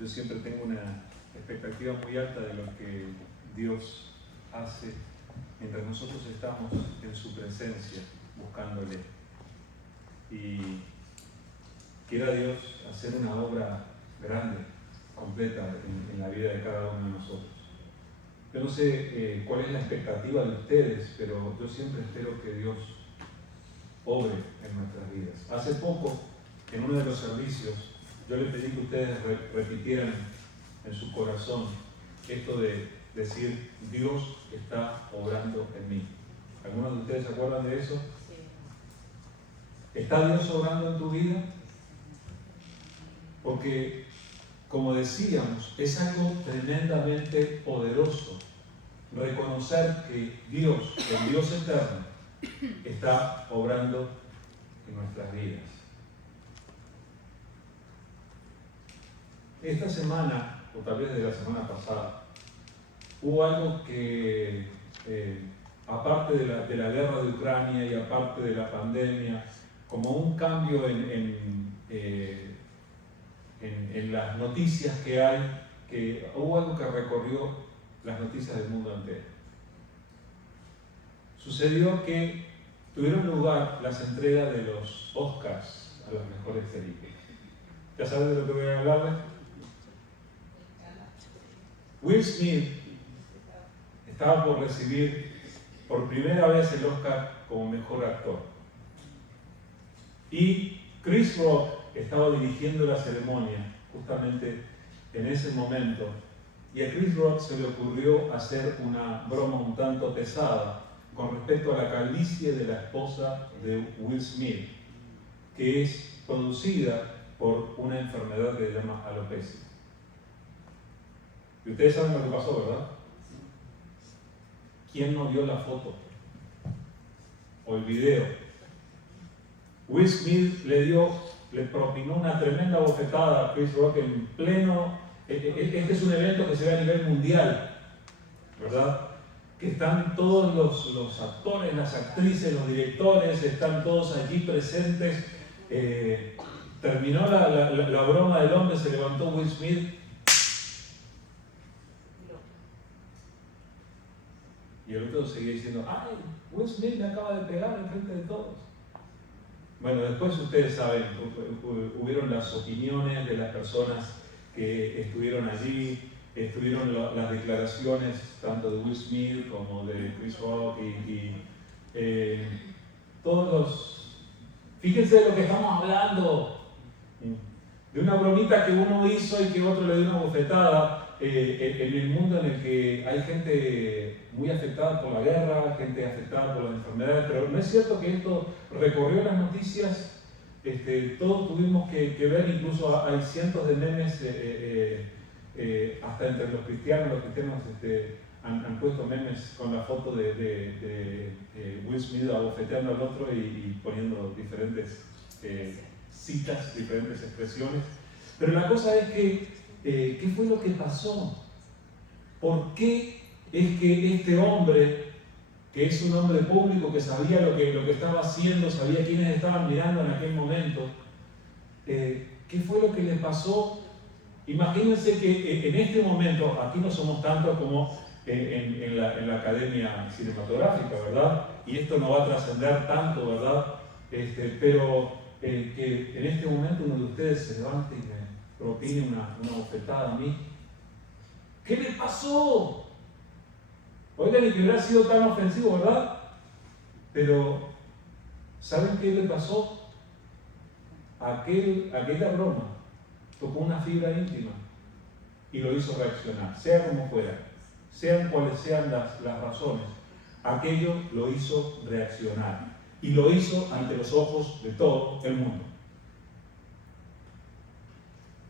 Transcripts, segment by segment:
yo siempre tengo una expectativa muy alta de lo que Dios hace mientras nosotros estamos en su presencia buscándole. Y quiera Dios hacer una obra grande, completa en la vida de cada uno de nosotros. Yo no sé cuál es la expectativa de ustedes, pero yo siempre espero que Dios obre en nuestras vidas. Hace poco, en uno de los servicios, yo le pedí que ustedes repitieran en su corazón esto de decir: Dios está obrando en mí. ¿Algunos de ustedes se acuerdan de eso? ¿Está Dios obrando en tu vida? Porque, como decíamos, es algo tremendamente poderoso reconocer que Dios, el Dios eterno, está obrando en nuestras vidas. Esta semana, o tal vez de la semana pasada, hubo algo que, aparte de la guerra de Ucrania y aparte de la pandemia, como un cambio en las noticias que hay, que hubo algo que recorrió las noticias del mundo entero. Sucedió que tuvieron lugar las entregas de los Oscars a las mejores series. ¿Ya sabes de lo que voy a hablarles? Will Smith estaba por recibir por primera vez el Oscar como mejor actor. Y Chris Rock estaba dirigiendo la ceremonia justamente en ese momento. Y a Chris Rock se le ocurrió hacer una broma un tanto pesada con respecto a la calvicie de la esposa de Will Smith, que es producida por una enfermedad que se llama alopecia. Y ustedes saben lo que pasó, ¿verdad? ¿Quién no vio la foto o el video? Will Smith le propinó una tremenda bofetada a Chris Rock en pleno. Este es un evento que se ve a nivel mundial, ¿verdad? Que están todos los actores, las actrices, los directores, están todos allí presentes. Terminó la broma del hombre, se levantó Will Smith. Y el otro seguía diciendo: ¡ay! Will Smith me acaba de pegar en frente de todos. Bueno, después ustedes saben, hubieron las opiniones de las personas que estuvieron allí, estuvieron las declaraciones tanto de Will Smith como de Chris Rock y todos los... Fíjense de lo que estamos hablando, de una bromita que uno hizo y que otro le dio una bofetada. En el mundo en el que hay gente muy afectada por la guerra, gente afectada por las enfermedades, pero no es cierto que esto recorrió las noticias. Todos tuvimos que ver, incluso hay cientos de memes, hasta entre los cristianos han puesto memes con la foto de Will Smith abofeteando al otro y poniendo diferentes citas, diferentes expresiones. Pero la cosa es que ¿qué fue lo que pasó? ¿Por qué es que este hombre, que es un hombre público, que sabía lo que estaba haciendo, sabía quiénes estaban mirando en aquel momento, qué fue lo que le pasó? Imagínense que en este momento, aquí no somos tanto como en la academia cinematográfica, ¿verdad? Y esto no va a trascender tanto, ¿verdad? Pero que en este momento uno de ustedes se levante y me propine una bofetada a mí. ¿Qué le pasó? Oigan, y que hubiera sido tan ofensivo, ¿verdad? Pero, ¿saben qué le pasó? Aquella broma tocó una fibra íntima y lo hizo reaccionar, sea como fuera, sean cuales sean las razones. Aquello lo hizo reaccionar y lo hizo ante los ojos de todo el mundo.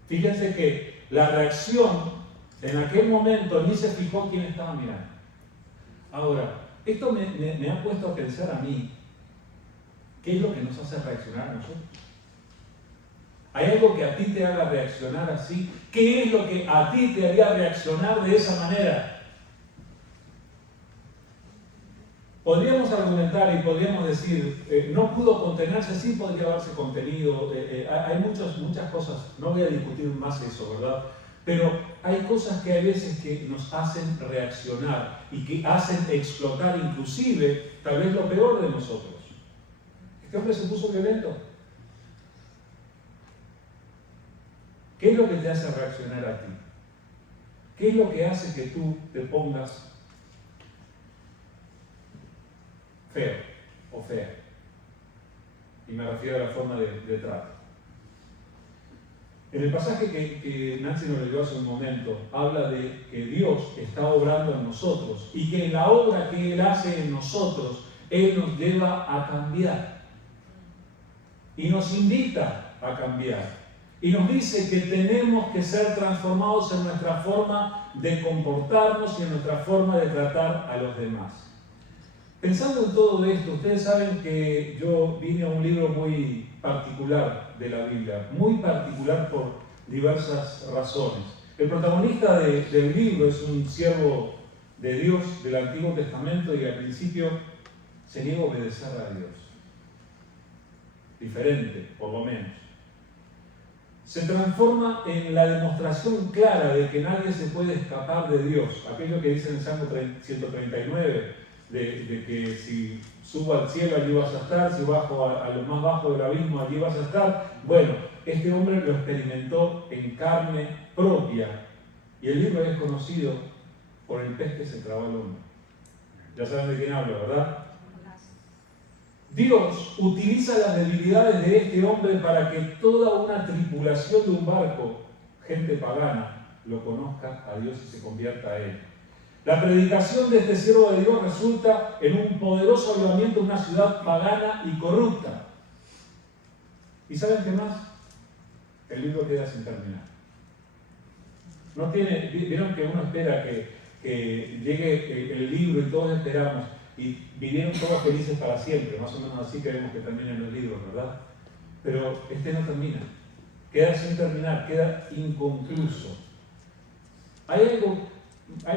Fíjense que la reacción en aquel momento ni se fijó quién estaba mirando. Ahora, esto me ha puesto a pensar a mí, ¿qué es lo que nos hace reaccionar a nosotros? ¿Hay algo que a ti te haga reaccionar así? ¿Qué es lo que a ti te haría reaccionar de esa manera? Podríamos argumentar y podríamos decir, no pudo contenerse, sí podría haberse contenido, hay muchas cosas, no voy a discutir más eso, ¿verdad? Pero hay cosas que hay veces que nos hacen reaccionar y que hacen explotar inclusive tal vez lo peor de nosotros. Este hombre se puso violento. ¿Qué es lo que te hace reaccionar a ti? ¿Qué es lo que hace que tú te pongas feo o fea? Y me refiero a la forma de trato. En el pasaje que Nancy nos leyó hace un momento, habla de que Dios está obrando en nosotros y que en la obra que Él hace en nosotros, Él nos lleva a cambiar. Y nos invita a cambiar. Y nos dice que tenemos que ser transformados en nuestra forma de comportarnos y en nuestra forma de tratar a los demás. Pensando en todo esto, ustedes saben que yo vine a un libro muy particular de la Biblia, muy particular por diversas razones. El protagonista del libro es un siervo de Dios del Antiguo Testamento y al principio se niega a obedecer a Dios. Diferente, por lo menos. Se transforma en la demostración clara de que nadie se puede escapar de Dios. Aquello que dice en el Salmo 139, de que si subo al cielo allí vas a estar, si bajo a lo más bajo del abismo allí vas a estar. Bueno, este hombre lo experimentó en carne propia y el libro es conocido por el pez que se tragó al hombre. Ya saben de quién hablo, ¿verdad? Dios utiliza las debilidades de este hombre para que toda una tripulación de un barco, gente pagana, lo conozca a Dios y se convierta a Él. La predicación de este siervo de Dios resulta en un poderoso avivamiento en una ciudad pagana y corrupta. ¿Y saben qué más? El libro queda sin terminar. No tiene, vieron que uno espera que llegue el libro y todos esperamos y vivieron todos felices para siempre, más o menos así queremos que terminen los libros, ¿verdad? Pero este no termina, queda sin terminar, queda inconcluso. Hay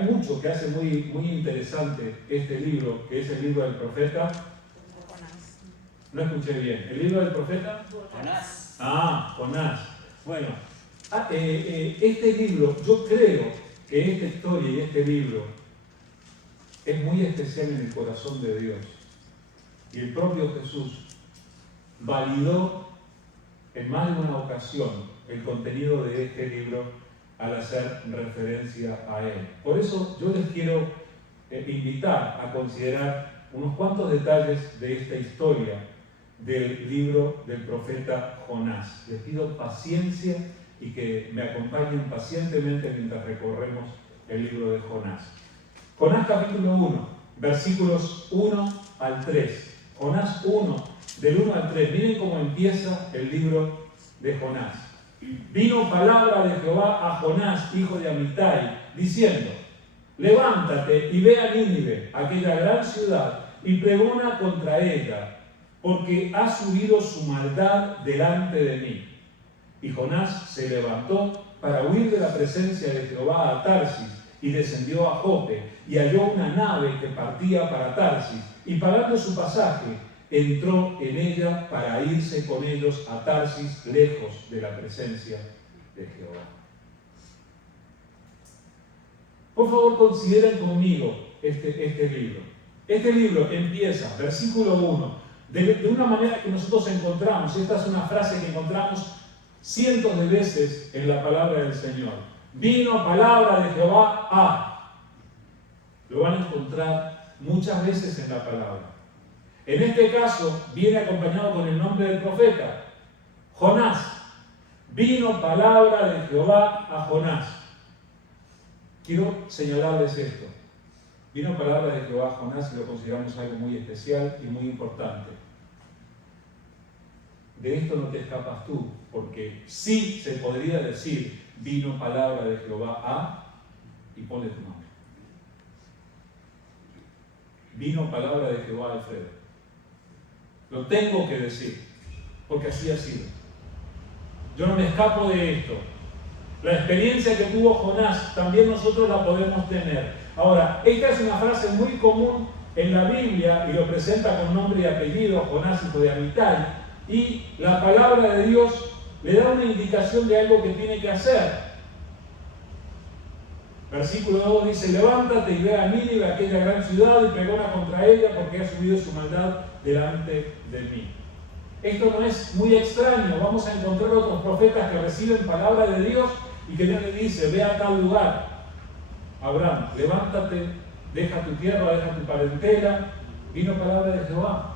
mucho que hace muy, muy interesante este libro, que es el libro del profeta. No escuché bien. ¿El libro del profeta? Jonás. Jonás. Bueno, este libro, yo creo que esta historia y este libro es muy especial en el corazón de Dios. Y el propio Jesús validó en más de una ocasión el contenido de este libro al hacer referencia a él. Por eso yo les quiero invitar a considerar unos cuantos detalles de esta historia del libro del profeta Jonás. Les pido paciencia y que me acompañen pacientemente mientras recorremos el libro de Jonás. Jonás capítulo 1, versículos 1 al 3. Jonás 1, del 1 al 3. Miren cómo empieza el libro de Jonás. Vino palabra de Jehová a Jonás, hijo de Amitai, diciendo: levántate y ve a Nínive, aquella gran ciudad, y pregona contra ella, porque ha subido su maldad delante de mí. Y Jonás se levantó para huir de la presencia de Jehová a Tarsis, y descendió a Jope, y halló una nave que partía para Tarsis, y pagando su pasaje, entró en ella para irse con ellos a Tarsis, lejos de la presencia de Jehová. Por favor, consideren conmigo este libro. Este libro empieza, versículo 1, de una manera que nosotros encontramos. Esta es una frase que encontramos cientos de veces en la palabra del Señor. Vino palabra de Jehová a. Lo van a encontrar muchas veces en la palabra. En este caso viene acompañado con el nombre del profeta, Jonás. Vino palabra de Jehová a Jonás. Quiero señalarles esto. Vino palabra de Jehová a Jonás y lo consideramos algo muy especial y muy importante. De esto no te escapas tú, porque sí se podría decir: vino palabra de Jehová a, y ponle tu nombre. Vino palabra de Jehová a Alfredo. Lo tengo que decir, porque así ha sido. Yo no me escapo de esto. La experiencia que tuvo Jonás también nosotros la podemos tener. Ahora, esta es una frase muy común en la Biblia y lo presenta con nombre y apellido, Jonás, hijo de Amitai, y la palabra de Dios le da una indicación de algo que tiene que hacer. Versículo 2 dice: levántate y ve a Nínive, aquella gran ciudad, y pregona contra ella, porque ha subido su maldad delante de mí. Esto no es muy extraño. Vamos a encontrar otros profetas que reciben palabra de Dios y que Dios le dice: ve a tal lugar. Abraham, levántate, deja tu tierra, deja tu parentela. Vino palabra de Jehová.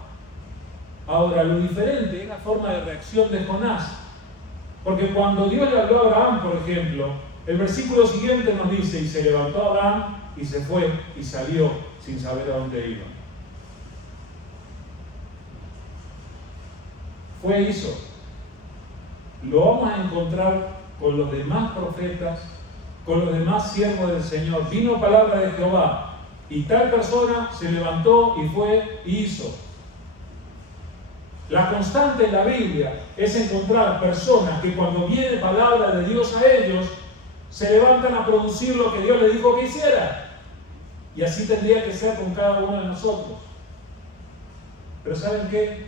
Ahora, lo diferente es la forma de reacción de Jonás. Porque cuando Dios le habló a Abraham, por ejemplo, el versículo siguiente nos dice: y se levantó Abraham y se fue y salió sin saber a dónde iba. Fue y hizo. Lo vamos a encontrar con los demás profetas, con los demás siervos del Señor. Vino palabra de Jehová y tal persona se levantó y fue y hizo. La constante en la Biblia es encontrar personas que cuando viene palabra de Dios a ellos, se levantan a producir lo que Dios les dijo que hiciera. Y así tendría que ser con cada uno de nosotros. Pero ¿saben qué?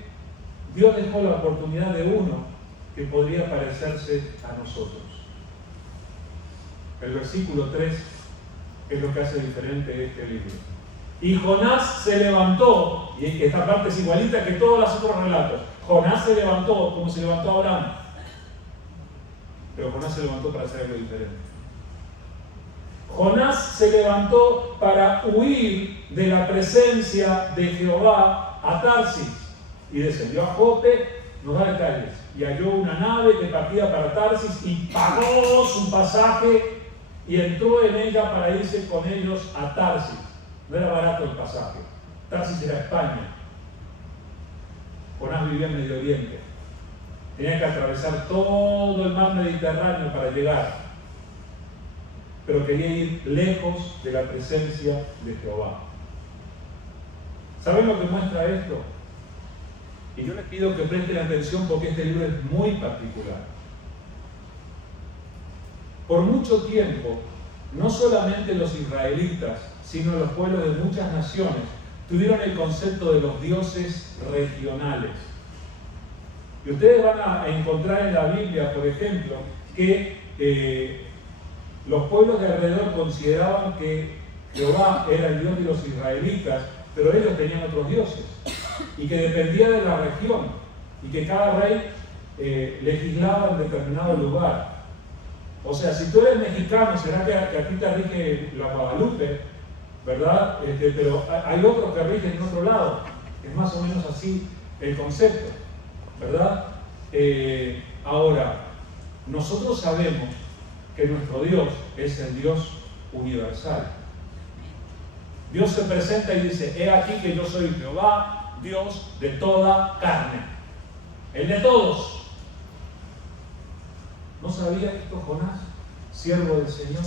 Dios dejó la oportunidad de uno que podría parecerse a nosotros. El versículo 3 es lo que hace diferente este libro. Y Jonás se levantó, y esta parte es igualita que todos los otros relatos. Jonás se levantó como se levantó Abraham, pero Jonás se levantó para hacer algo diferente. Jonás se levantó para huir de la presencia de Jehová a Tarsis y descendió a Jope, nos da detalles, y halló una nave que partía para Tarsis y pagó su pasaje y entró en ella para irse con ellos a Tarsis. No era barato el pasaje. Tarsis era España. Jonás vivía en Medio Oriente. Tenía que atravesar todo el mar Mediterráneo para llegar. Pero quería ir lejos de la presencia de Jehová. ¿Saben lo que muestra esto? Y yo les pido que presten atención porque este libro es muy particular. Por mucho tiempo, no solamente los israelitas, sino los pueblos de muchas naciones tuvieron el concepto de los dioses regionales. Y ustedes van a encontrar en la Biblia, por ejemplo, que los pueblos de alrededor consideraban que Jehová era el Dios de los israelitas, pero ellos tenían otros dioses, y que dependía de la región, y que cada rey legislaba en determinado lugar. O sea, si tú eres mexicano, será que a ti te rige la Guadalupe, ¿verdad? Pero hay otros que rigen en otro lado. Es más o menos así el concepto, ¿verdad? Ahora, nosotros sabemos que nuestro Dios es el Dios universal. Dios se presenta y dice: he aquí que yo soy Jehová, Dios de toda carne, el de todos. ¿No sabía esto Jonás, siervo del Señor?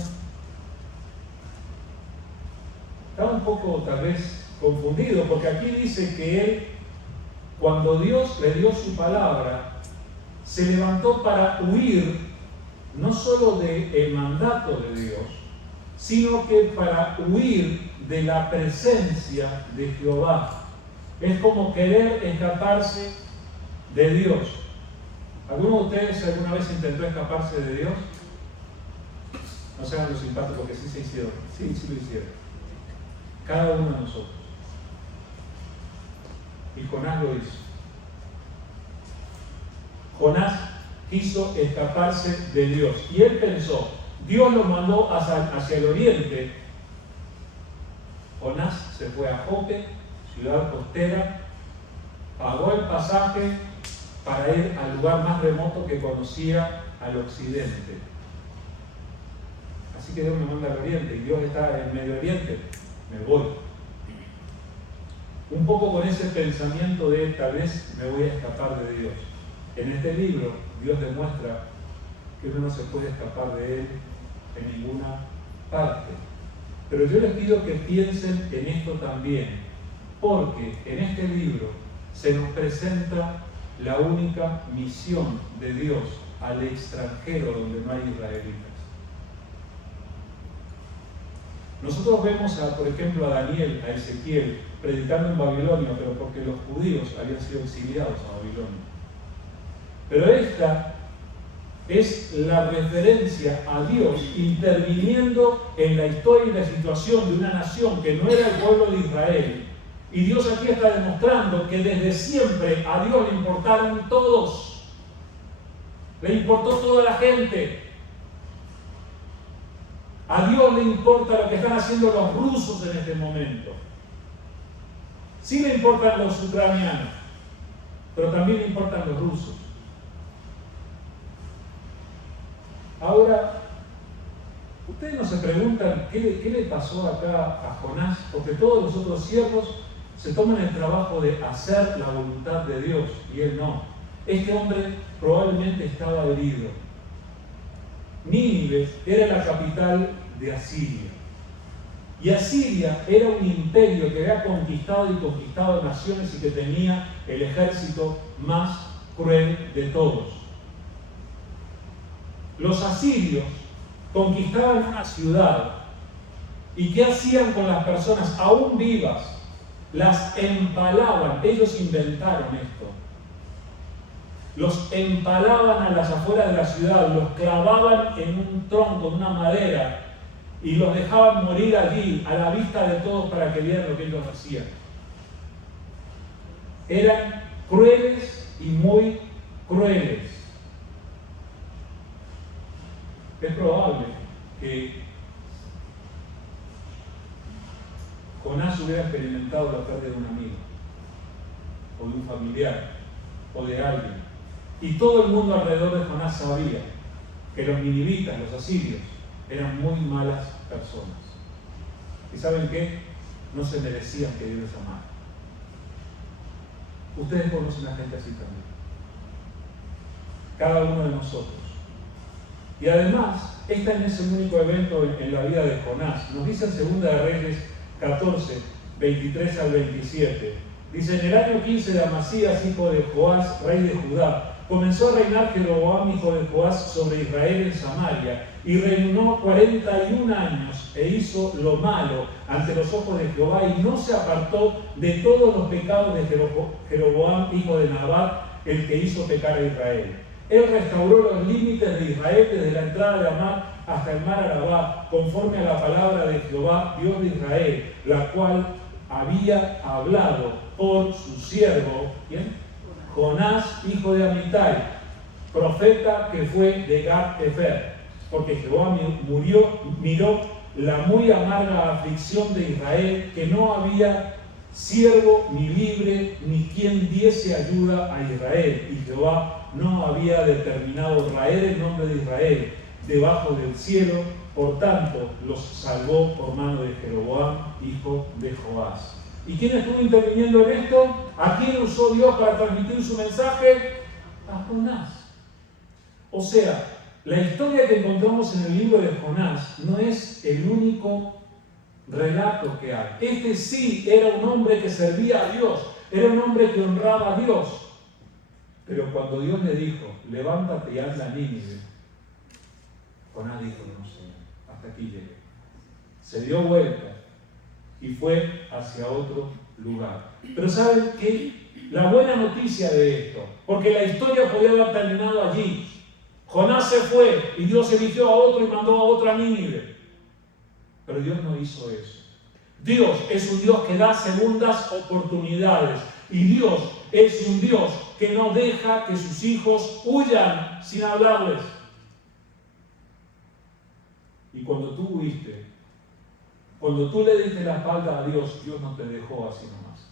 Estaba un poco tal vez confundido, porque aquí dice que él, cuando Dios le dio su palabra, se levantó para huir no solo del mandato de Dios, sino que para huir de la presencia de Jehová. Es como querer escaparse de Dios. ¿Alguno de ustedes alguna vez intentó escaparse de Dios? No sean los simpáticos, porque sí se hicieron. Sí lo hicieron. Cada uno de nosotros. Y Jonás lo hizo. Jonás quiso escaparse de Dios. Y él pensó: Dios lo mandó hacia el oriente. Jonás se fue a Jope, ciudad costera, pagó el pasaje para ir al lugar más remoto que conocía, al occidente. Así que Dios me manda al oriente, y Dios está en Medio Oriente, me voy. Un poco con ese pensamiento de tal vez me voy a escapar de Dios. En este libro, Dios demuestra que uno no se puede escapar de Él en ninguna parte. Pero yo les pido que piensen en esto también, porque en este libro se nos presenta la única misión de Dios al extranjero donde no hay israelitas. Nosotros vemos, por ejemplo, a Daniel, a Ezequiel, predicando en Babilonia, pero porque los judíos habían sido exiliados a Babilonia. Pero esta es la referencia a Dios interviniendo en la historia y la situación de una nación que no era el pueblo de Israel. Y Dios aquí está demostrando que desde siempre a Dios le importaron todos. Le importó toda la gente. A Dios le importa lo que están haciendo los rusos en este momento. Sí le importan los ucranianos, pero también le importan los rusos. Ahora, ustedes no se preguntan qué le pasó acá a Jonás, porque todos los otros siervos se toman el trabajo de hacer la voluntad de Dios y él no. Este hombre probablemente estaba herido. Nínive era la capital de Asiria. Y Asiria era un imperio que había conquistado y conquistado naciones y que tenía el ejército más cruel de todos. Los asirios conquistaban una ciudad y ¿qué hacían con las personas aún vivas? Las empalaban. Ellos inventaron esto. Los empalaban a las afueras de la ciudad, los clavaban en un tronco, en una madera, y los dejaban morir allí, a la vista de todos, para que vieran lo que ellos hacían. Eran crueles y muy crueles. Es probable que Jonás hubiera experimentado la pérdida de un amigo, o de un familiar, o de alguien. Y todo el mundo alrededor de Jonás sabía que los ninivitas, los asirios, eran muy malas personas. ¿Y saben qué? No se merecían que Dios les amara. Ustedes conocen a gente así también. Cada uno de nosotros. Y además, este no es el único evento en la vida de Jonás. Nos dice en 2 de Reyes 14, 23 al 27. Dice: en el año 15 de Amasías, hijo de Joás, rey de Judá, comenzó a reinar Jeroboam, hijo de Joás, sobre Israel en Samaria, y reinó 41 años, e hizo lo malo ante los ojos de Jehová, y no se apartó de todos los pecados de Jeroboam, hijo de Nabat, el que hizo pecar a Israel. Él restauró los límites de Israel desde la entrada de Amán hasta el mar Arabá, conforme a la palabra de Jehová, Dios de Israel, la cual había hablado por su siervo, ¿quién? Jonás, hijo de Amitai, profeta que fue de Gat-Hefer, porque Jehová miró la muy amarga aflicción de Israel, que no había siervo ni libre, ni quien diese ayuda a Israel, y Jehová no había determinado raer el nombre de Israel debajo del cielo, por tanto los salvó por mano de Jeroboam, hijo de Joás. ¿Y quién estuvo interviniendo en esto? ¿A quién usó Dios para transmitir su mensaje? A Jonás. O sea, la historia que encontramos en el libro de Jonás no es el único relato que hay. Este sí era un hombre que servía a Dios, era un hombre que honraba a Dios. Pero cuando Dios le dijo: levántate y anda a Nínive, Jonás dijo: no sé, hasta aquí llegué. Se dio vuelta y fue hacia otro lugar. Pero ¿saben qué? La buena noticia de esto, porque la historia podía haber terminado allí. Jonás se fue y Dios eligió a otro y mandó a otro a Nínive. Pero Dios no hizo eso. Dios es un Dios que da segundas oportunidades. Y Dios es un Dios que no deja que sus hijos huyan sin hablarles. Y cuando tú huiste, cuando tú le diste la espalda a Dios, Dios no te dejó así nomás.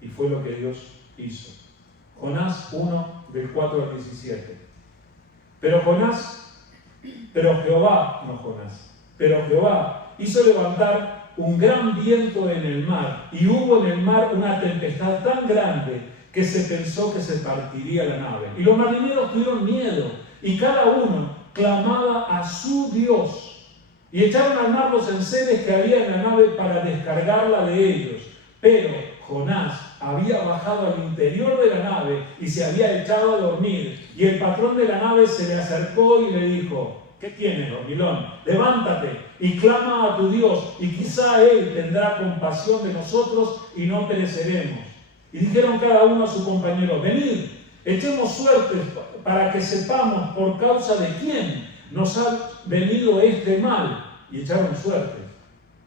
Y fue lo que Dios hizo. Jonás 1, del 4 al 17. Pero Jehová hizo levantar un gran viento en el mar, y hubo en el mar una tempestad tan grande que se pensó que se partiría la nave. Y los marineros tuvieron miedo, y cada uno clamaba a su Dios. Y echaron al mar los enseres que había en la nave para descargarla de ellos. Pero Jonás había bajado al interior de la nave y se había echado a dormir. Y el patrón de la nave se le acercó y le dijo: ¿qué tienes, dormilón? Levántate y clama a tu Dios, y quizá Él tendrá compasión de nosotros y no pereceremos. Y dijeron cada uno a su compañero: venid, echemos suertes para que sepamos por causa de quién nos ha venido este mal. Y echaron suertes.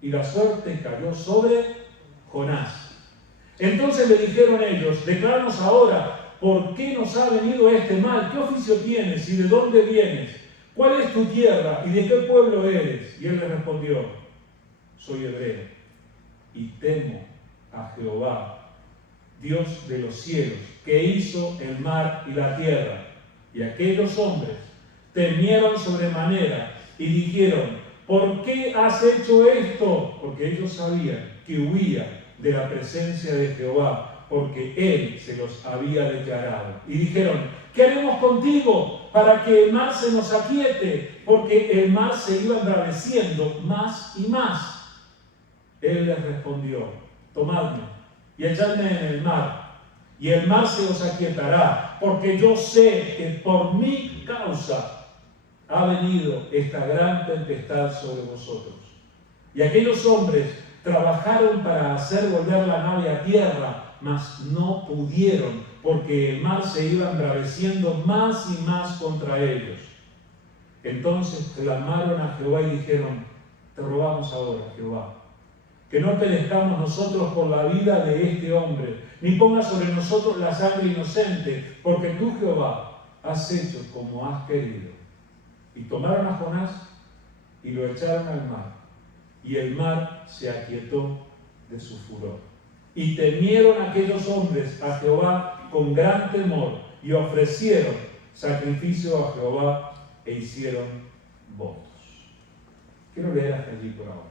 Y la suerte cayó sobre Jonás. Entonces le dijeron ellos: decláranos ahora por qué nos ha venido este mal, qué oficio tienes y de dónde vienes, cuál es tu tierra y de qué pueblo eres. Y él le respondió: soy hebreo y temo a Jehová, Dios de los cielos, que hizo el mar y la tierra. Y aquellos hombres temieron sobremanera y dijeron: ¿por qué has hecho esto? Porque ellos sabían que huía de la presencia de Jehová, porque Él se los había declarado. Y dijeron: ¿qué haremos contigo para que el mar se nos aquiete? Porque el mar se iba embraveciendo más y más. Él les respondió: tomadme y echadme en el mar, y el mar se os aquietará, porque yo sé que por mi causa ha venido esta gran tempestad sobre vosotros. Y aquellos hombres trabajaron para hacer volver la nave a tierra, mas no pudieron, porque el mar se iba embraveciendo más y más contra ellos. Entonces clamaron a Jehová y dijeron: te rogamos ahora, Jehová, que no perezcamos nosotros por la vida de este hombre, ni pongas sobre nosotros la sangre inocente, porque tú, Jehová, has hecho como has querido. Y tomaron a Jonás y lo echaron al mar, y el mar se aquietó de su furor. Y temieron aquellos hombres a Jehová con gran temor, y ofrecieron sacrificio a Jehová e hicieron votos. Quiero leer hasta allí por ahora.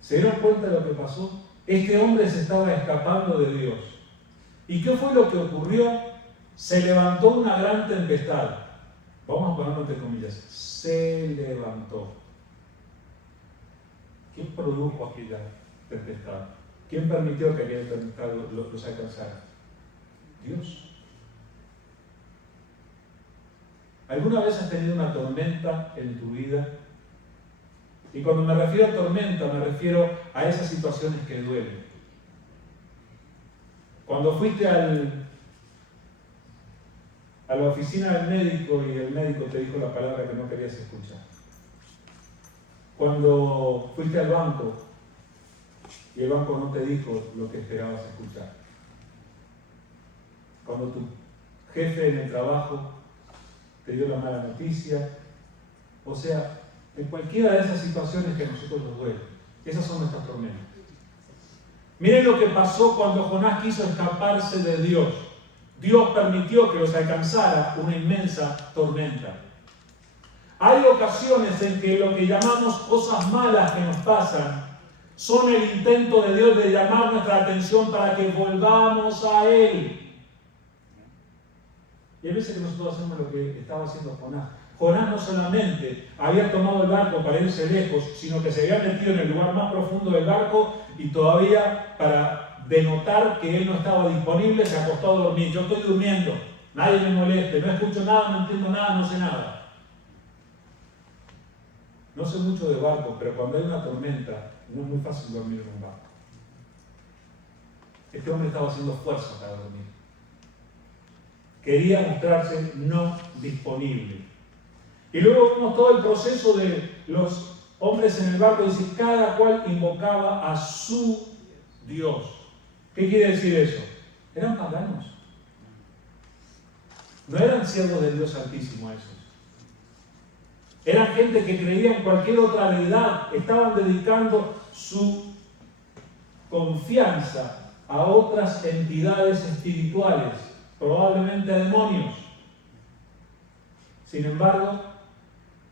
¿Se dieron cuenta de lo que pasó? Este hombre se estaba escapando de Dios. ¿Y qué fue lo que ocurrió? Se levantó una gran tempestad. Vamos a ponerlo entre comillas. Se levantó. ¿Quién produjo aquella tempestad? ¿Quién permitió que aquella tempestad los alcanzara? Dios. ¿Alguna vez has tenido una tormenta en tu vida? Y cuando me refiero a tormenta, me refiero a esas situaciones que duelen. Cuando fuiste a la oficina del médico y el médico te dijo la palabra que no querías escuchar. Cuando fuiste al banco y el banco no te dijo lo que esperabas escuchar. Cuando tu jefe en el trabajo te dio la mala noticia. O sea, en cualquiera de esas situaciones que a nosotros nos duelen. Esas son nuestras tormentas. Miren lo que pasó cuando Jonás quiso escaparse de Dios. Dios permitió que los alcanzara una inmensa tormenta. Hay ocasiones en que lo que llamamos cosas malas que nos pasan son el intento de Dios de llamar nuestra atención para que volvamos a Él. Y hay veces que nosotros hacemos lo que estaba haciendo Jonás. Jonás no solamente había tomado el barco para irse lejos, sino que se había metido en el lugar más profundo del barco y todavía para denotar que él no estaba disponible se acostó a dormir. Yo estoy durmiendo, nadie me moleste, no escucho nada, no entiendo nada, no sé nada. No sé mucho de barcos, pero cuando hay una tormenta no es muy fácil dormir en un barco. Este hombre estaba haciendo fuerza para dormir. Quería mostrarse no disponible. Y luego vemos todo el proceso de los hombres en el barco. Dice, cada cual invocaba a su Dios. ¿Qué quiere decir eso? Eran paganos. No eran siervos del Dios Altísimo esos. Eran gente que creía en cualquier otra deidad. Estaban dedicando su confianza a otras entidades espirituales, probablemente a demonios. Sin embargo,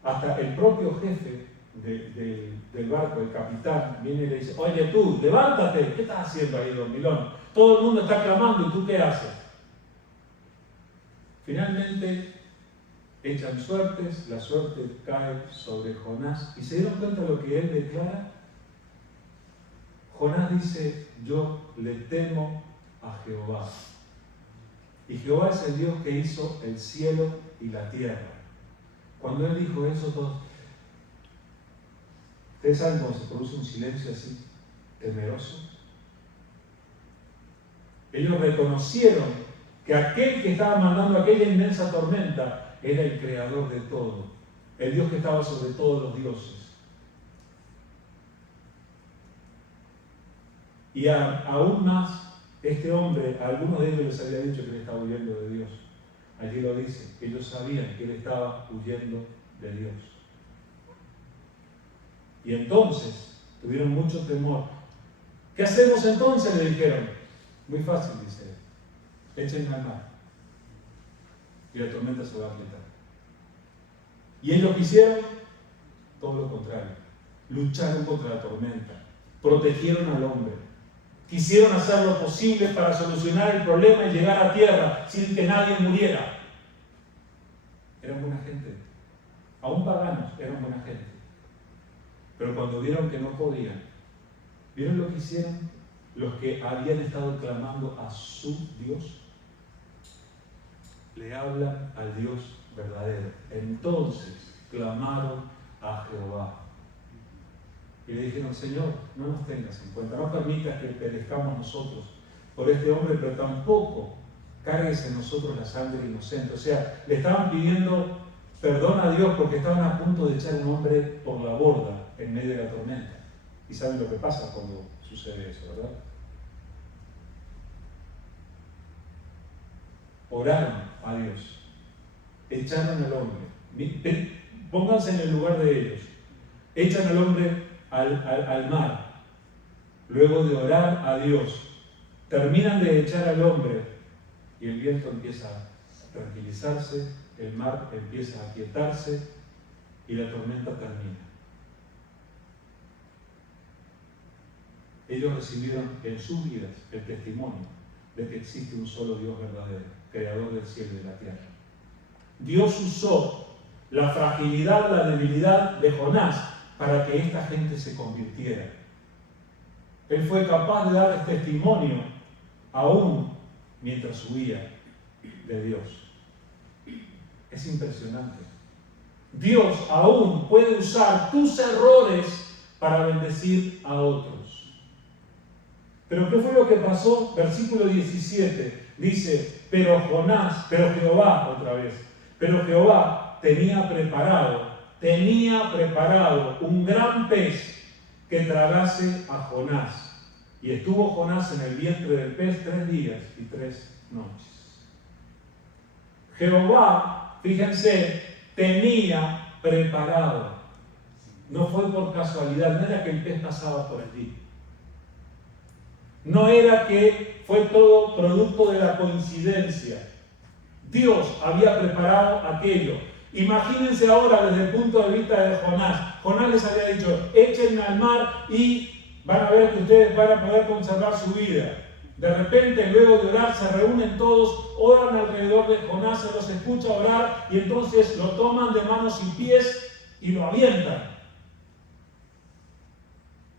hasta el propio jefe del barco, el capitán, viene y le dice, oye tú, levántate, ¿qué estás haciendo ahí, dormilón? Todo el mundo está clamando, ¿y tú qué haces? Finalmente, echan suertes, la suerte cae sobre Jonás. ¿Y se dieron cuenta de lo que él declara? Jonás dice, yo le temo a Jehová. Y Jehová es el Dios que hizo el cielo y la tierra. Cuando él dijo eso, todos, ustedes saben cuando se produce un silencio así, temerosos. Ellos reconocieron que aquel que estaba mandando aquella inmensa tormenta era el creador de todo, el Dios que estaba sobre todos los dioses. Y aún más, este hombre, a algunos de ellos les había dicho que él estaba huyendo de Dios. Allí lo dice, que ellos sabían que él estaba huyendo de Dios. Y entonces tuvieron mucho temor. ¿Qué hacemos entonces?, le dijeron. Muy fácil, dice él. Échenme al mar. Y la tormenta se va a quitar. ¿Y ellos qué hicieron? Todo lo contrario. Lucharon contra la tormenta. Protegieron al hombre. Quisieron hacer lo posible para solucionar el problema y llegar a tierra sin que nadie muriera. Eran buena gente. Aún paganos, eran buena gente. Pero cuando vieron que no podían, ¿vieron lo que hicieron? Los que habían estado clamando a su Dios, le hablan al Dios verdadero. Entonces clamaron a Jehová. Y le dijeron: Señor, no nos tengas en cuenta, no permitas que perezcamos nosotros por este hombre, pero tampoco cargues en nosotros la sangre inocente. O sea, le estaban pidiendo perdón a Dios porque estaban a punto de echar un hombre por la borda en medio de la tormenta. Y saben lo que pasa cuando sucede eso, ¿verdad? Oraron a Dios, echaron al hombre. Pónganse en el lugar de ellos. Echan al hombre al mar. Luego de orar a Dios, terminan de echar al hombre y el viento empieza a tranquilizarse, el mar empieza a aquietarse y la tormenta termina. Ellos recibieron en sus vidas el testimonio de que existe un solo Dios verdadero, creador del cielo y de la tierra. Dios usó la fragilidad, la debilidad de Jonás para que esta gente se convirtiera. Él fue capaz de darles testimonio aún mientras huía de Dios. Es impresionante. Dios aún puede usar tus errores para bendecir a otros. Pero ¿qué fue lo que pasó? Versículo 17 dice: pero Jehová, otra vez, pero Jehová tenía preparado un gran pez que tragase a Jonás. Y estuvo Jonás en el vientre del pez 3 días y 3 noches. Jehová, fíjense, tenía preparado. No fue por casualidad, no era que el pez pasaba por allí. No era que fue todo producto de la coincidencia. Dios había preparado aquello. Imagínense ahora desde el punto de vista de Jonás. Jonás les había dicho: échenme al mar y van a ver que ustedes van a poder conservar su vida. De repente, luego de orar, se reúnen todos, oran alrededor de Jonás, se los escucha orar y entonces lo toman de manos y pies y lo avientan.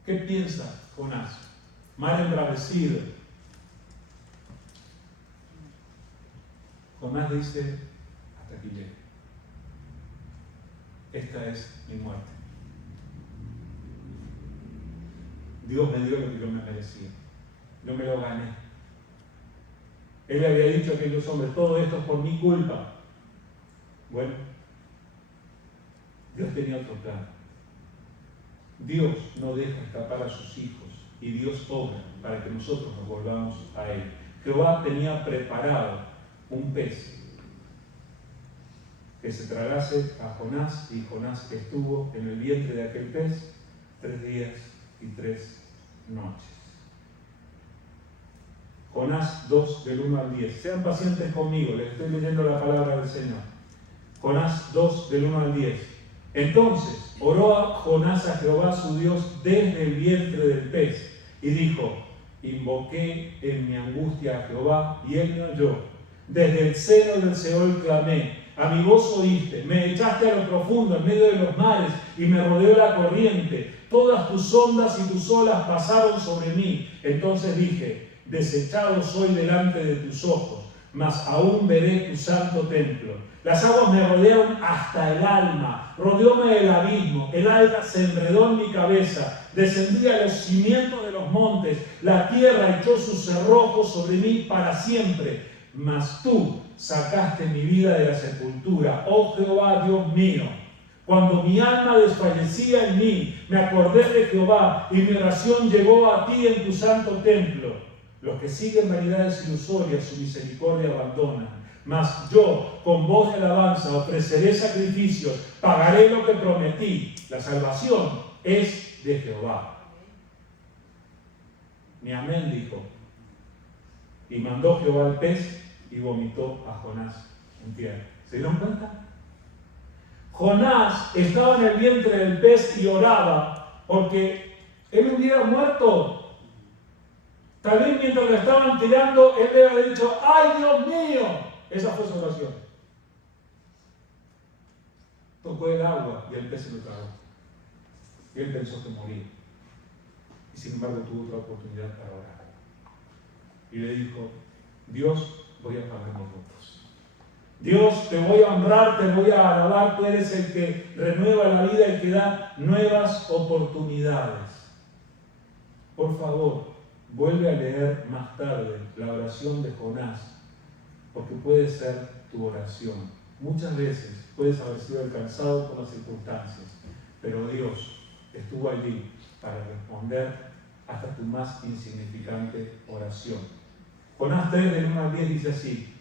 ¿Qué piensa Jonás? Mar embravecido. Jonás dice: hasta aquí llego. Esta es mi muerte. Dios me dio lo que yo me merecía. Yo me lo gané. Él le había dicho a aquellos hombres: todo esto es por mi culpa. Bueno, Dios tenía otro plan. Dios no deja escapar a sus hijos y Dios obra para que nosotros nos volvamos a Él. Jehová tenía preparado un pez que se tragase a Jonás, y Jonás estuvo en el vientre de aquel pez 3 días y 3 noches. Jonás 2, del 1 al 10. Sean pacientes conmigo, les estoy leyendo la palabra del Señor. Jonás 2, del 1 al 10. Entonces oró a Jonás a Jehová su Dios desde el vientre del pez y dijo: invoqué en mi angustia a Jehová y él me oyó. Desde el seno del Seol clamé, a mi voz oíste, me echaste a lo profundo en medio de los mares y me rodeó la corriente. Todas tus ondas y tus olas pasaron sobre mí. Entonces dije: desechado soy delante de tus ojos, mas aún veré tu santo templo. Las aguas me rodearon hasta el alma, rodeóme el abismo, el alga se enredó en mi cabeza, descendí a los cimientos de los montes, la tierra echó sus cerrojos sobre mí para siempre. Mas tú sacaste mi vida de la sepultura, oh Jehová, Dios mío. Cuando mi alma desfallecía en mí, me acordé de Jehová y mi oración llegó a ti en tu santo templo. Los que siguen vanidades ilusorias su misericordia abandonan. Mas yo, con voz de alabanza, ofreceré sacrificios, pagaré lo que prometí. La salvación es de Jehová. Mi amén dijo. Y mandó Jehová el pez y vomitó a Jonás en tierra. ¿Se dieron cuenta? Jonás estaba en el vientre del pez y oraba porque él hubiera muerto. Tal vez mientras lo estaban tirando, él le había dicho, ¡ay, Dios mío! Esa fue su oración. Tocó el agua y el pez se lo tragó. Y él pensó que moría. Y sin embargo tuvo otra oportunidad para orar. Y le dijo, Dios, voy a pagar mis votos. Dios, te voy a honrar, te voy a alabar, tú eres el que renueva la vida, el que da nuevas oportunidades. Por favor, vuelve a leer más tarde la oración de Jonás, porque puede ser tu oración. Muchas veces puedes haber sido alcanzado por las circunstancias, pero Dios estuvo allí para responder hasta tu más insignificante oración. Jonás 3, del 1 al 10 dice así: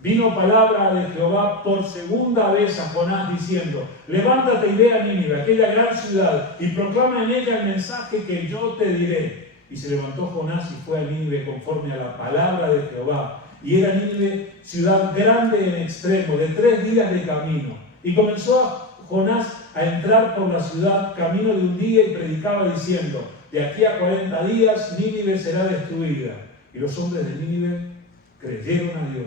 vino palabra de Jehová por segunda vez a Jonás diciendo, levántate y ve a Nínive, aquella gran ciudad, y proclama en ella el mensaje que yo te diré. Y se levantó Jonás y fue a Nínive conforme a la palabra de Jehová. Y era Nínive ciudad grande en extremo, de 3 días de camino. Y comenzó Jonás a entrar por la ciudad camino de un día y predicaba diciendo, de aquí a 40 días Nínive será destruida. Y los hombres de Nínive creyeron a Dios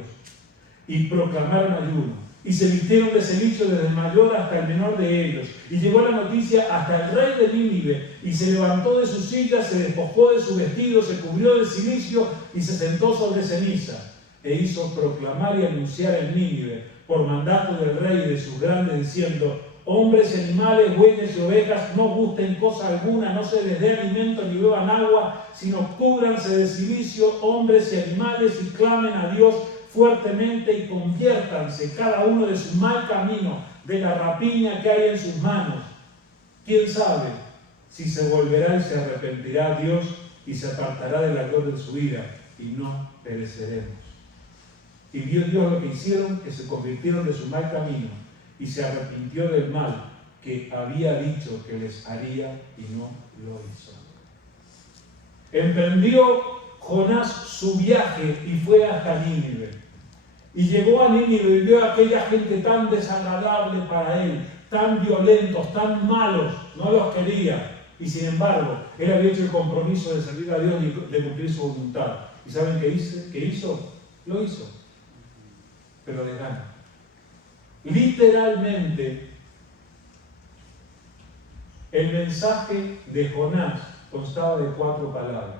y proclamaron ayuno, y se vistieron de cilicio desde el mayor hasta el menor de ellos, y llegó la noticia hasta el rey de Nínive, y se levantó de su silla, se despojó de su vestido, se cubrió de cilicio, y se sentó sobre ceniza, e hizo proclamar y anunciar en Nínive, por mandato del rey y de sus grandes, diciendo, hombres y animales, bueyes y ovejas, no gusten cosa alguna, no se les dé alimento ni beban agua, sino cúbranse de cilicio, hombres y animales, y clamen a Dios fuertemente y conviértanse cada uno de su mal camino, de la rapiña que hay en sus manos. ¿Quién sabe si se volverá y se arrepentirá Dios y se apartará del ardor de su ira y no pereceremos? Y vio Dios lo que hicieron, que se convirtieron de su mal camino y se arrepintió del mal que había dicho que les haría y no lo hizo. Emprendió Jonás su viaje y fue hasta Nínive. Y llegó a Nínive y vio a aquella gente tan desagradable para él, tan violentos, tan malos, no los quería. Y sin embargo, él había hecho el compromiso de servir a Dios y de cumplir su voluntad. ¿Y saben qué hizo? Lo hizo, pero de gana. Literalmente, el mensaje de Jonás constaba de 4 palabras.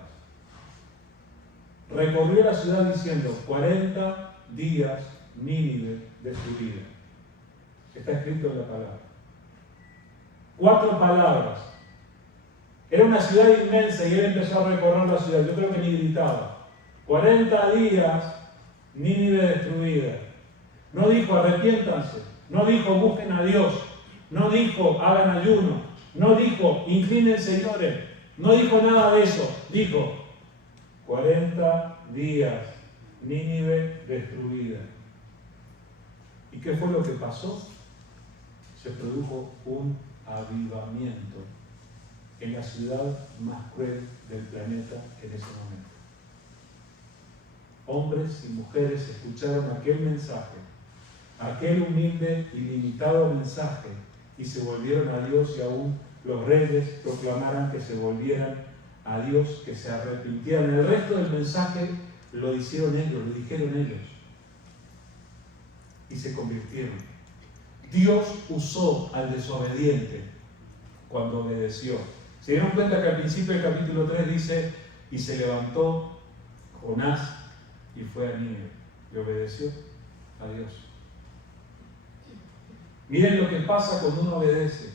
Recorrió la ciudad diciendo, 40 días Nínive destruida. Está escrito en la palabra. 4 palabras. Era una ciudad inmensa y él empezó a recorrer la ciudad. Yo creo que ni gritaba. 40 días Nínive destruida. No dijo arrepiéntanse. No dijo busquen a Dios. No dijo hagan ayuno. No dijo inclínense y oren. No dijo nada de eso. Dijo 40 días Nínive destruida. ¿Y qué fue lo que pasó? Se produjo un avivamiento en la ciudad más cruel del planeta en ese momento. Hombres y mujeres escucharon aquel mensaje, aquel humilde y limitado mensaje, y se volvieron a Dios, y aún los reyes proclamaran que se volvieran a Dios, que se arrepintieran. El resto del mensaje lo hicieron ellos, lo dijeron ellos, y se convirtieron. Dios usó al desobediente cuando obedeció. Se dieron cuenta que al principio del capítulo 3 dice, y se levantó Jonás y fue a Nínive, y obedeció a Dios. Miren lo que pasa cuando uno obedece.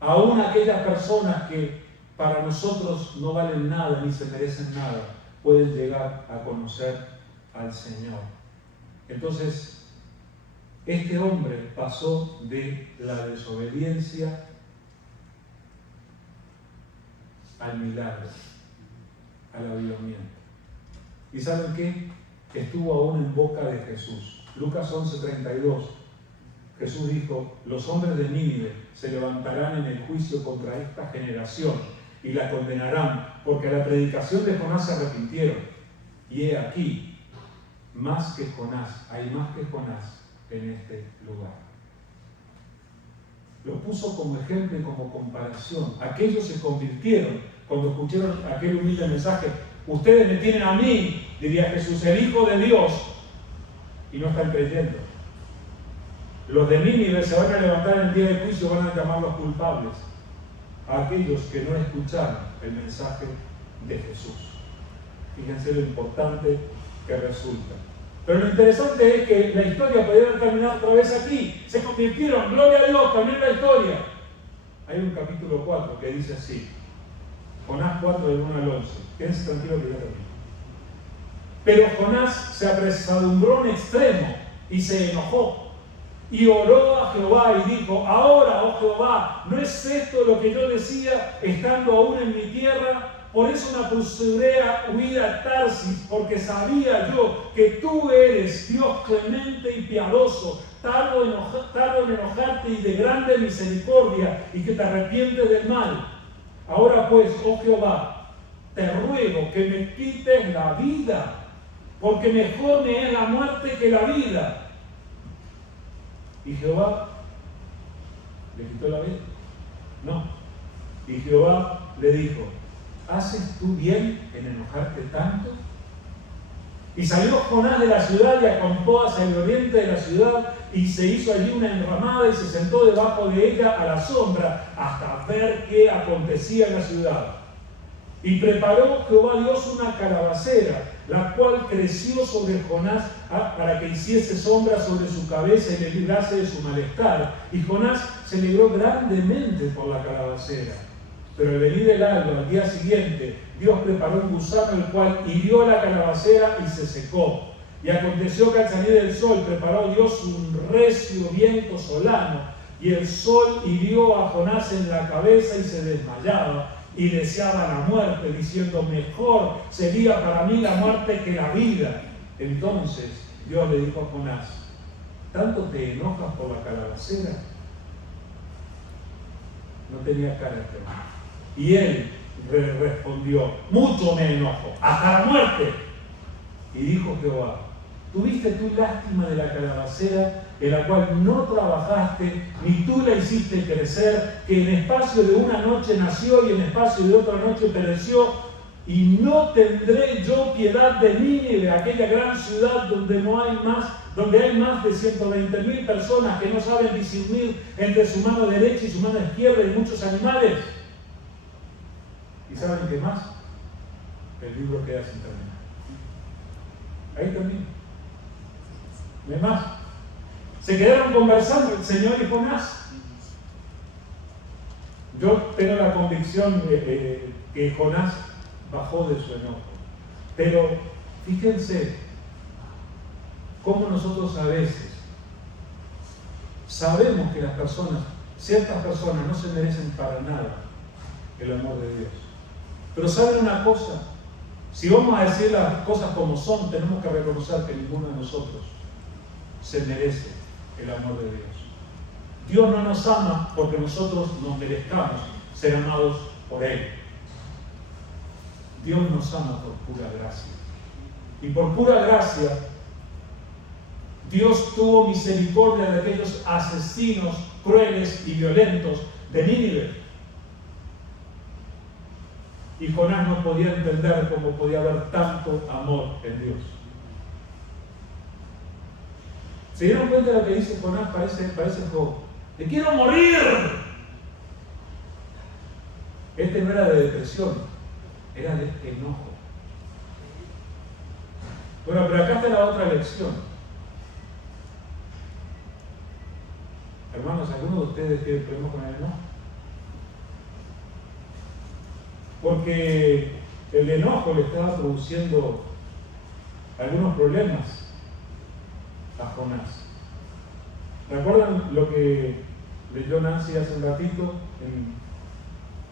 Aún aquellas personas que para nosotros no valen nada ni se merecen nada, pueden llegar a conocer al Señor. Entonces, este hombre pasó de la desobediencia al milagro, al avivamiento. ¿Y saben qué? Estuvo aún en boca de Jesús. Lucas 11:32. Jesús dijo: los hombres de Nínive se levantarán en el juicio contra esta generación y la condenarán, porque a la predicación de Jonás se arrepintieron. Y he aquí, más que Jonás, hay más que Jonás en este lugar. Lo puso como ejemplo y como comparación. Aquellos se convirtieron cuando escucharon aquel humilde mensaje. Ustedes me tienen a mí, diría Jesús, el Hijo de Dios, y no están creyendo. Los de Nínive se van a levantar en el día del juicio, van a llamar los culpables a aquellos que no escucharon el mensaje de Jesús. Fíjense lo importante que resulta. Pero lo interesante es que la historia podría haber terminado otra vez aquí. Se convirtieron, gloria a Dios, también la historia. Hay un capítulo 4 que dice así. Jonás 4, del 1 al 11. Quédense tranquilos que ya termino. Pero Jonás se apresadumbró en extremo y se enojó. Y oró a Jehová y dijo: ahora, oh Jehová, ¿no es esto lo que yo decía estando aún en mi tierra? Por eso me apresuré a huir a Tarsis, porque sabía yo que tú eres Dios clemente y piadoso, tardo en enojarte y de grande misericordia, y que te arrepientes del mal. Ahora pues, oh Jehová, te ruego que me quites la vida, porque mejor me es la muerte que la vida. ¿Y Jehová le quitó la vida? No. Y Jehová le dijo: ¿haces tú bien en enojarte tanto? Y salió Jonás de la ciudad y acampó hacia el oriente de la ciudad, y se hizo allí una enramada y se sentó debajo de ella a la sombra hasta ver qué acontecía en la ciudad. Y preparó Jehová Dios una calabacera, la cual creció sobre Jonás para que hiciese sombra sobre su cabeza y le librase de su malestar. Y Jonás se alegró grandemente por la calabacera. Pero al venir el alba, al día siguiente, Dios preparó un gusano, el cual hirió la calabacera y se secó. Y aconteció que al salir el sol preparó Dios un recio viento solano, y el sol hirió a Jonás en la cabeza y se desmayaba, y deseaba la muerte, diciendo: mejor sería para mí la muerte que la vida. Entonces Dios le dijo a Jonás: ¿tanto te enojas por la calabacera? No tenía carácter. Y él respondió: mucho me enojo, hasta la muerte. Y dijo Jehová: ¿tuviste tú lástima de la calabacera, en la cual no trabajaste, ni tú la hiciste crecer, que en espacio de una noche nació y en espacio de otra noche pereció? Y no tendré yo piedad de Nínive, aquella gran ciudad donde hay más de 120,000 personas que no saben discernir entre su mano derecha y su mano izquierda, y muchos animales. ¿Y saben qué más? El libro queda sin terminar. Ahí termina. No hay más. Se quedaron conversando el Señor y Jonás. Yo tengo la convicción que Jonás bajó de su enojo. Pero fíjense cómo nosotros a veces sabemos que ciertas personas no se merecen para nada el amor de Dios. Pero ¿saben una cosa? Si vamos a decir las cosas como son, tenemos que reconocer que ninguno de nosotros se merece el amor de Dios. Dios no nos ama porque nosotros nos merezcamos ser amados por Él. Dios nos ama por pura gracia. Y por pura gracia, Dios tuvo misericordia de aquellos asesinos crueles y violentos de Nínive. Y Jonás no podía entender cómo podía haber tanto amor en Dios. ¿Se dieron cuenta de lo que dice Jonás? Parece Job. ¡Me quiero morir! Este no era de depresión, era de enojo. Bueno, pero acá está la otra lección. Hermanos, ¿alguno de ustedes tiene problemas con el enojo? porque el enojo le estaba produciendo algunos problemas a Jonás. ¿Recuerdan lo que leyó Nancy hace un ratito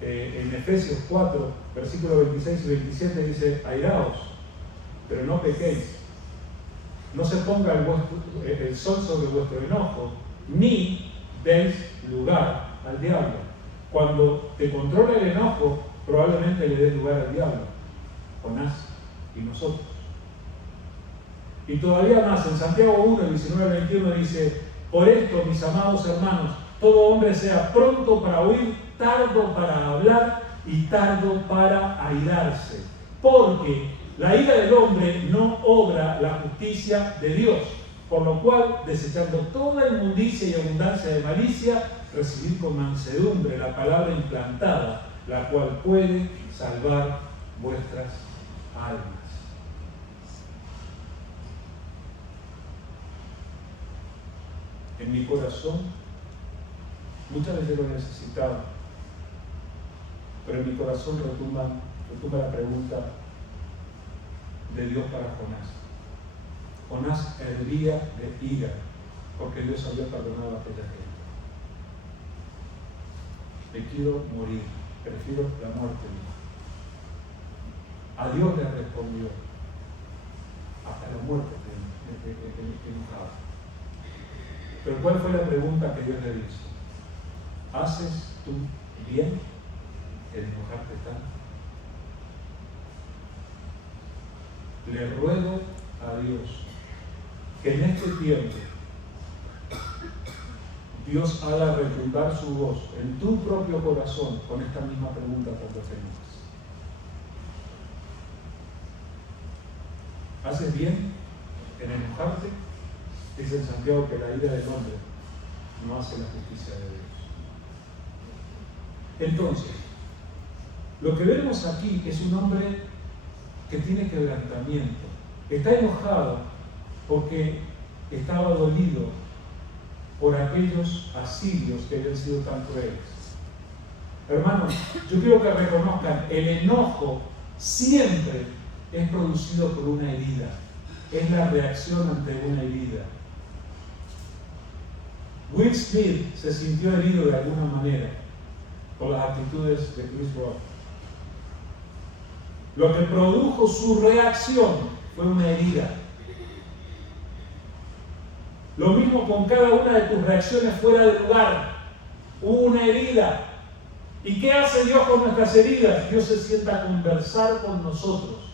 en Efesios 4, versículos 26 y 27? Dice: airaos, pero no pequéis. No se ponga el sol sobre vuestro enojo, ni deis lugar al diablo. Cuando te controla el enojo, probablemente le des lugar al diablo, Jonás y nosotros. Y todavía más, en Santiago 1, 19 al 21 dice: por esto, mis amados hermanos, todo hombre sea pronto para oír, tardo para hablar y tardo para airarse, porque la ira del hombre no obra la justicia de Dios, por lo cual, desechando toda inmundicia y abundancia de malicia, recibid con mansedumbre la palabra implantada, la cual puede salvar vuestras almas. En mi corazón, muchas veces lo he necesitado, pero en mi corazón retumba la pregunta de Dios para Jonás. Jonás hervía de ira porque Dios había perdonado a aquella gente. Me quiero morir, prefiero la muerte. A Dios le respondió: hasta la muerte te enojaba. Pero ¿cuál fue la pregunta que Dios le hizo? ¿Haces tú bien el enojarte tanto? Le ruego a Dios que en este tiempo Dios haga retumbar su voz en tu propio corazón con esta misma pregunta cuando te enojas. ¿Haces bien en enojarte? Dice en Santiago que la ira del hombre no hace la justicia de Dios. Entonces, lo que vemos aquí es un hombre que tiene quebrantamiento. Está enojado porque estaba dolido por aquellos asirios que habían sido tan crueles. Hermanos, yo quiero que reconozcan, el enojo siempre es producido por una herida. Es la reacción ante una herida. Will Smith se sintió herido de alguna manera por las actitudes de Chris Rock. Lo que produjo su reacción fue una herida. Lo mismo con cada una de tus reacciones fuera de lugar. Hubo una herida. ¿Y qué hace Dios con nuestras heridas? Dios se sienta a conversar con nosotros,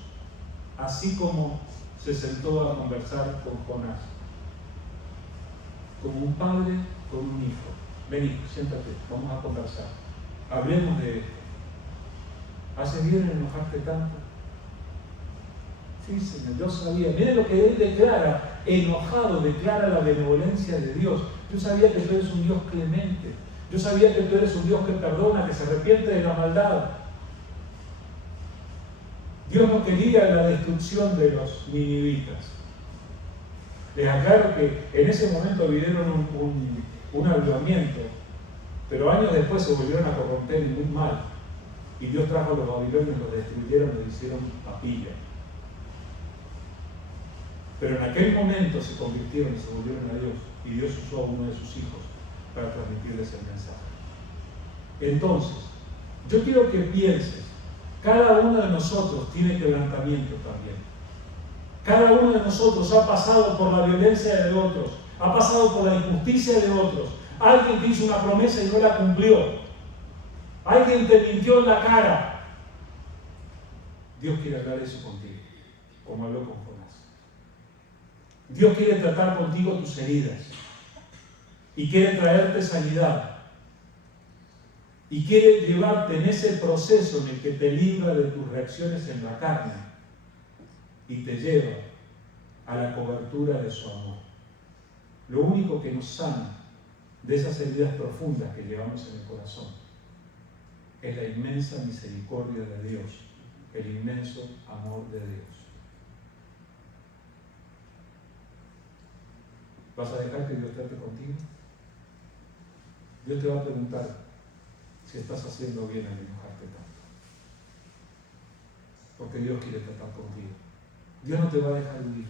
así como se sentó a conversar con Jonás. Como un padre con un hijo. Ven, hijo, siéntate, vamos a conversar. Hablemos de esto. ¿Hace bien en enojarte tanto? Sí, Señor, yo sabía. Miren lo que él declara, enojado, declara la benevolencia de Dios. Yo sabía que tú eres un Dios clemente. Yo sabía que tú eres un Dios que perdona, que se arrepiente de la maldad. Dios no quería la destrucción de los ninivitas. Les aclaro que en ese momento vivieron un avivamiento, pero años después se volvieron a corromper y muy mal. Y Dios trajo a los babilonios, los destruyeron, los hicieron papilla. Pero en aquel momento se convirtieron y se volvieron a Dios, y Dios usó a uno de sus hijos para transmitirles el mensaje. Entonces, yo quiero que pienses, cada uno de nosotros tiene quebrantamiento también. Cada uno de nosotros ha pasado por la violencia de otros, ha pasado por la injusticia de otros. Alguien te hizo una promesa y no la cumplió. Alguien te mintió en la cara. Dios quiere hablar eso contigo, como habló con Jonás. Dios quiere tratar contigo tus heridas y quiere traerte sanidad y quiere llevarte en ese proceso en el que te libra de tus reacciones en la carne y te lleva a la cobertura de su amor. Lo único que nos sana de esas heridas profundas que llevamos en el corazón es la inmensa misericordia de Dios, el inmenso amor de Dios. ¿Vas a dejar que Dios trate contigo? Dios te va a preguntar si estás haciendo bien al enojarte tanto. porque Dios quiere tratar contigo. Dios no te va a dejar huir.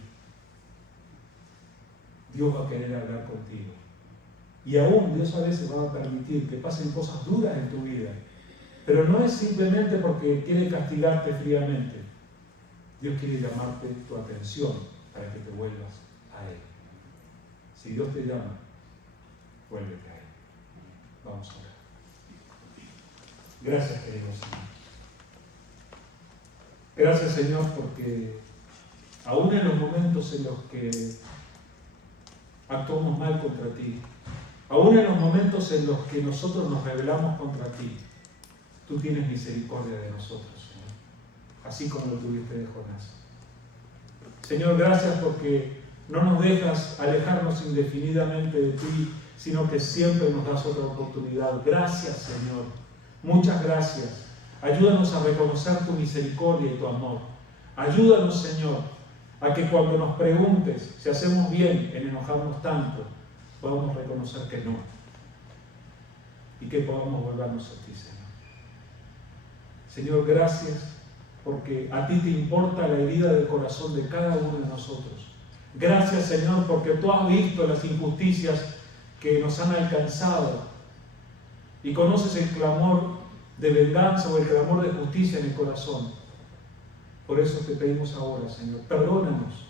Dios va a querer hablar contigo. Y aún Dios a veces va a permitir que pasen cosas duras en tu vida. Pero no es simplemente porque quiere castigarte fríamente. Dios quiere llamarte tu atención para que te vuelvas a Él. Si Dios te llama, vuélvete a Él. Vamos a orar. Gracias, querido Señor. Gracias, Señor, porque aún en los momentos en los que actuamos mal contra ti, aún en los momentos en los que nosotros nos rebelamos contra ti, tú tienes misericordia de nosotros, Señor, así como lo tuviste de Jonás. Señor, gracias porque no nos dejas alejarnos indefinidamente de ti, sino que siempre nos das otra oportunidad. Gracias, Señor. Muchas gracias. Ayúdanos a reconocer tu misericordia y tu amor. Ayúdanos, Señor, a que cuando nos preguntes si hacemos bien en enojarnos tanto, podamos reconocer que no. Y que podamos volvernos a ti, Señor. Señor, gracias porque a ti te importa la herida del corazón de cada uno de nosotros. Gracias, Señor, porque tú has visto las injusticias que nos han alcanzado y conoces el clamor de venganza o el clamor de justicia en el corazón. Por eso te pedimos ahora, Señor, perdónanos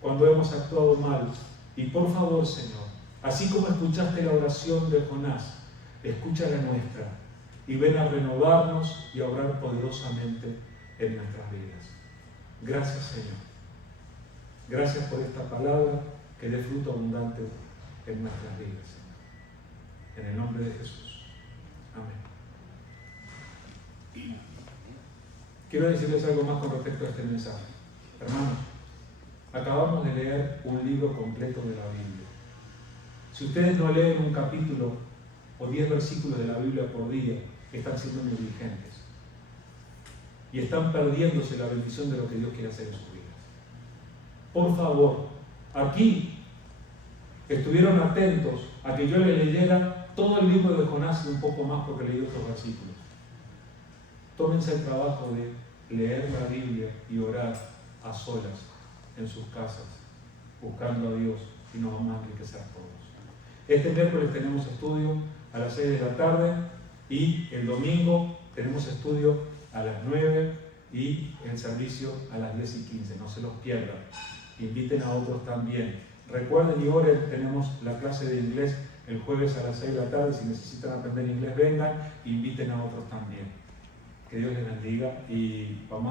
cuando hemos actuado mal. Y por favor, Señor, así como escuchaste la oración de Jonás, escucha la nuestra y ven a renovarnos y a obrar poderosamente en nuestras vidas. Gracias, Señor. Gracias por esta palabra que dé fruto abundante en nuestras vidas, Señor. En el nombre de Jesús. Amén. Quiero decirles algo más con respecto a este mensaje. Hermanos, acabamos de leer un libro completo de la Biblia. Si ustedes no leen un capítulo o 10 versículos de la Biblia por día, están siendo negligentes y están perdiéndose la bendición de lo que Dios quiere hacer en sus vidas. Por favor, aquí estuvieron atentos a que yo les leyera todo el libro de Jonás y un poco más porque leí otros versículos. Tómense el trabajo de leer la Biblia y orar a solas en sus casas, buscando a Dios y nos vamos a enriquecer todos. Este miércoles tenemos estudio a las 6 de la tarde y el domingo tenemos estudio a las 9 y el servicio a las 10:15. No se los pierdan. Inviten a otros también. Recuerden y oren, tenemos la clase de inglés el jueves a las 6 de la tarde. Si necesitan aprender inglés, vengan, inviten a otros también. Que Dios les bendiga y vamos